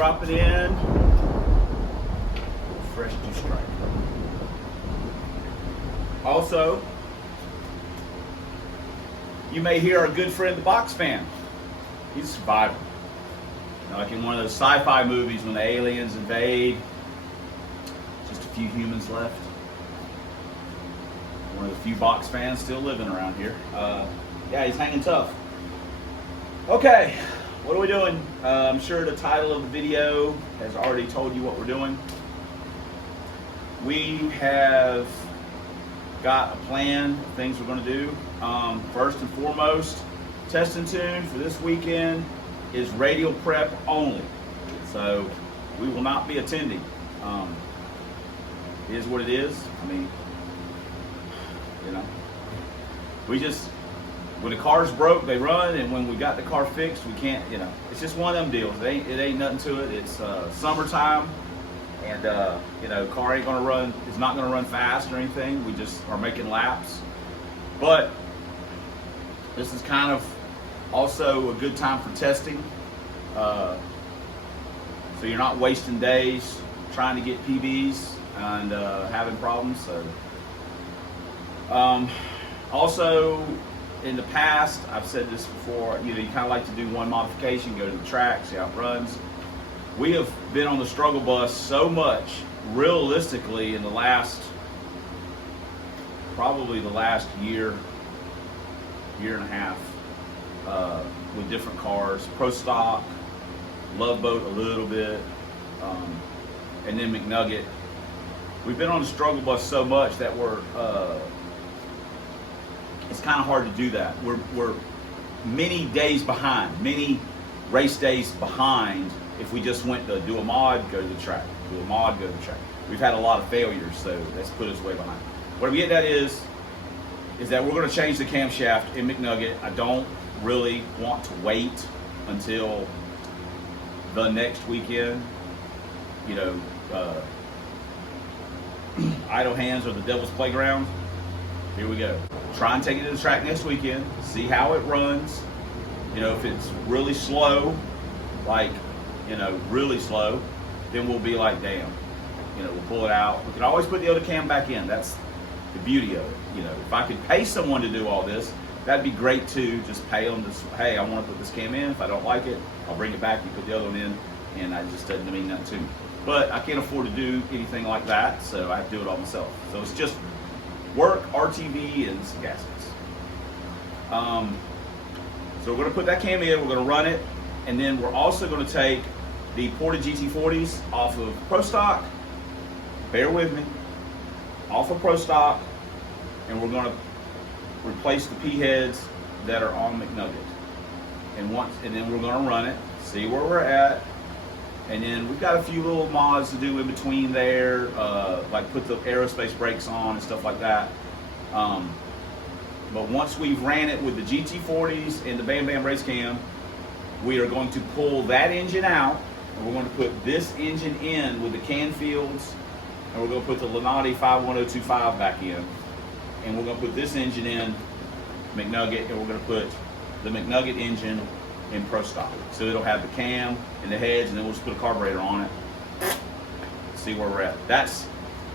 drop it in. Fresh two strike. Also, you may hear our good friend the box fan. He's a survivor. You know, like in one of those sci-fi movies when the aliens invade, just a few humans left. One of the few box fans still living around here. Yeah, he's hanging tough. Okay, what are we doing? I'm sure the title of the video has already told you what we're doing. We have got a plan of things we're going to do. First and foremost, test and tune for this weekend is radial prep only. So we will not be attending. It is what it is. I mean, you know, we just, when the car's broke, they run, and when we got the car fixed, we can't, you know, it's just one of them deals. It ain't nothing to it. It's summertime, and you know, car ain't gonna run, it's not gonna run fast or anything. We just are making laps. But this is kind of also a good time for testing. So you're not wasting days trying to get PBs and having problems. So also, in the past, I've said this before, you know, you kind of like to do one modification, go to the track, see how it runs. We have been on the struggle bus so much, realistically, in the last, probably the last year and a half, with different cars, Pro Stock, Love Boat a little bit, and then McNugget. We've been on the struggle bus so much that we're, it's kind of hard to do that. We're many days behind, many race days behind if we just went to do a mod, go to the track, do a mod, go to the track. We've had a lot of failures, so that's put us way behind. What I'm getting at is that we're going to change the camshaft in McNugget. I don't really want to wait until the next weekend. You know, idle hands are the devil's playground. Here we go. Try and take it to the track next weekend, see how it runs. You know, if it's really slow, like, you know, really slow, then we'll be like, damn, you know, we'll pull it out. We can always put the other cam back in. That's the beauty of it. You know, if I could pay someone to do all this, that'd be great too. Just pay them to, hey, I want to put this cam in. If I don't like it, I'll bring it back, you put the other one in, and that just doesn't mean nothing to me. But I can't afford to do anything like that, so I have to do it all myself. So it's just work, RTV, and some gaskets. So we're going to put that cam in, we're going to run it, and then we're also going to take the ported GT40s off of Pro Stock, bear with me, off of Pro Stock, and we're going to replace the P-heads that are on McNugget. And then we're going to run it, see where we're at, and then we've got a few little mods to do in between there, like put the aerospace brakes on and stuff like that. But once we've ran it with the GT40s and the Bam Bam race cam, we are going to pull that engine out, and we're going to put this engine in with the Canfields, and we're going to put the Lenati 51025 back in, and we're going to put this engine in McNugget, and we're going to put the McNugget engine in Pro Stock. So it'll have the cam and the heads, and then we'll just put a carburetor on it. See where we're at. That's,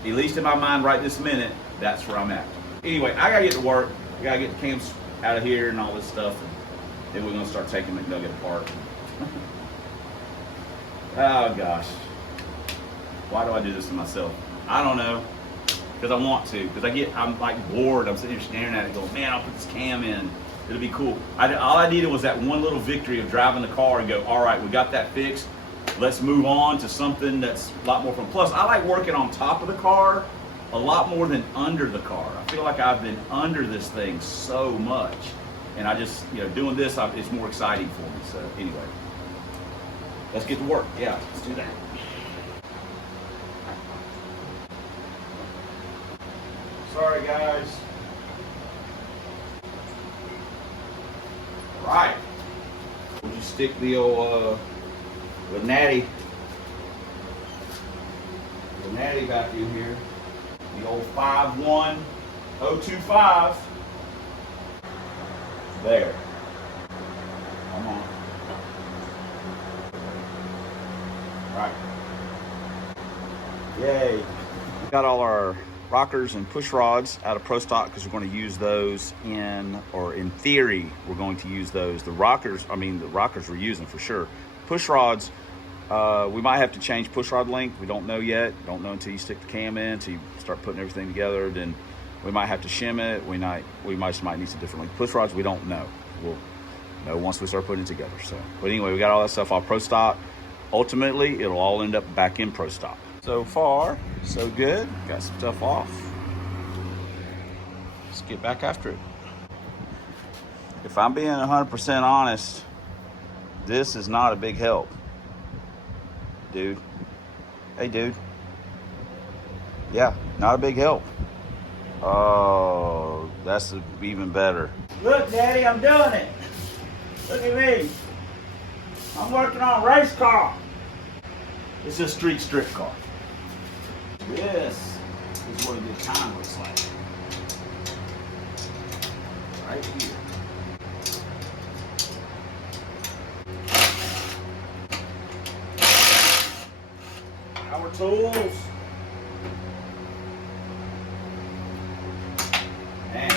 at least in my mind right this minute, that's where I'm at. Anyway, I gotta get to work. I gotta get the cams out of here and all this stuff, and then we're gonna start taking McNugget apart. Oh gosh. Why do I do this to myself? I don't know. Because I want to. Because I'm like bored. I'm sitting here staring at it going, man, I'll put this cam in. It'll be cool. All I needed was that one little victory of driving the car and go, all right, we got that fixed. Let's move on to something that's a lot more fun. Plus, I like working on top of the car a lot more than under the car. I feel like I've been under this thing so much. And I just, you know, doing this, it's more exciting for me. So anyway, let's get to work. Yeah, let's do that. Sorry, guys. All right. We'll just stick the old Lenati back in here. The old 51025. There. Come on. Yay. Got all our rockers and push rods out of Pro Stock because we're going to use those in theory, we're going to use those. The rockers we're using for sure. Push rods, we might have to change push rod length. We don't know yet. Don't know until you stick the cam in, until you start putting everything together. Then we might have to shim it. We might need some different length push rods. We don't know. We'll know once we start putting it together. So, but anyway, we got all that stuff off Pro Stock. Ultimately, it'll all end up back in Pro Stock. So far, so good. Got some stuff off. Let's get back after it. If I'm being 100% honest, this is not a big help. Dude. Hey, dude. Yeah, not a big help. Oh, that's even better. Look, Daddy, I'm doing it. Look at me. I'm working on a race car. It's a street strip car. This is what a good time looks like. Right here. Power tools. Man,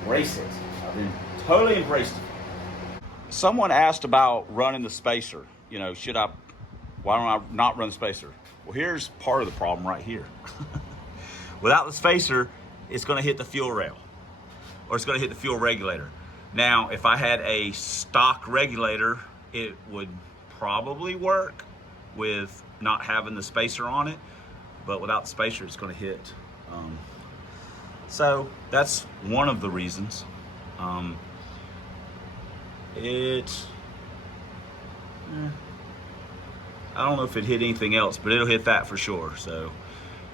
embrace it. I've been totally embraced it. Someone asked about running the spacer. You know, why don't I not run the spacer? Well, here's part of the problem right here. Without the spacer, it's gonna hit the fuel rail, or it's gonna hit the fuel regulator. Now, if I had a stock regulator, it would probably work with not having the spacer on it, but without the spacer, it's gonna hit. So that's one of the reasons. I don't know if it hit anything else, but it'll hit that for sure. So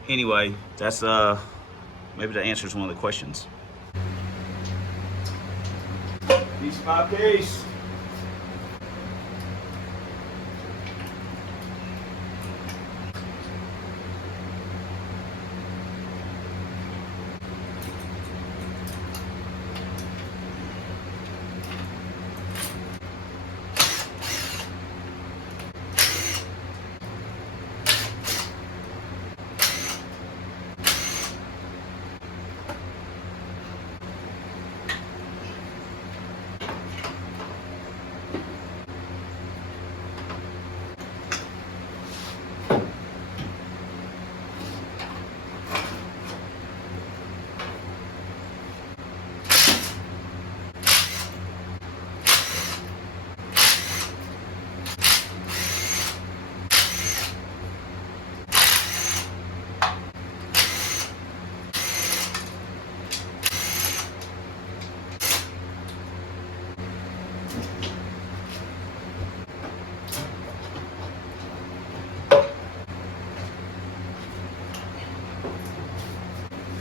anyway, that's maybe that answers one of the questions. Piece by piece.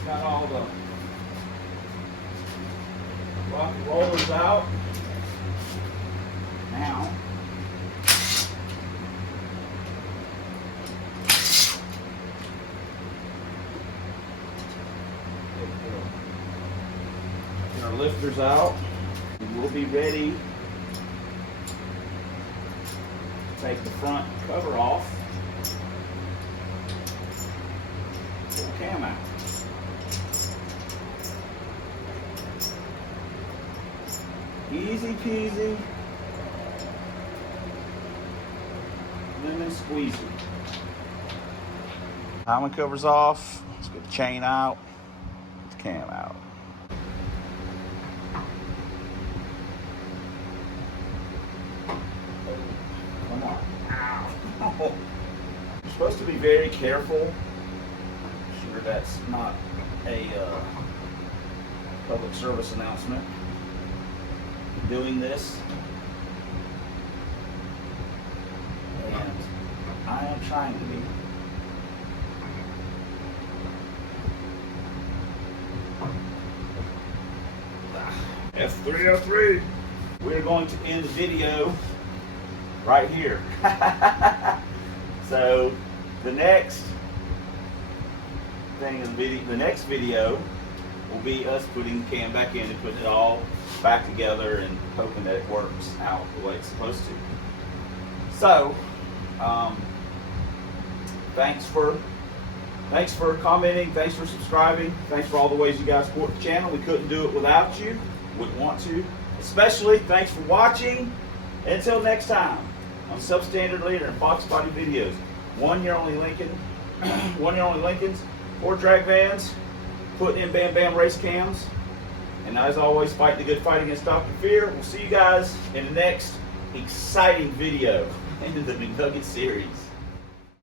Got all the rock rollers out. Now, get our lifters out. We'll be ready to take the front cover off. Pull the cam out. Easy peasy, lemon squeezy. Timing cover's off. Let's get the chain out, get the cam out. Come on. Ow. You're supposed to be very careful. I'm sure that's not a public service announcement. Doing this, and I am trying to be. F-303. We're going to end the video right here. So the next thing in the next video will be us putting the cam back in and putting it all back together and hoping that it works out the way it's supposed to. So Thanks for commenting. Thanks for subscribing. Thanks for all the ways you guys support the channel. We couldn't do it without you. Wouldn't want to. Especially, thanks for watching. Until next time, on Substandard Leader and Fox Body Videos. One year only Lincoln, 1 year only Lincolns, 4 drag vans, putting in Bam Bam race cams. And as always, fight the good fight against Dr. Fear. We'll see you guys in the next exciting video in the McNugget series.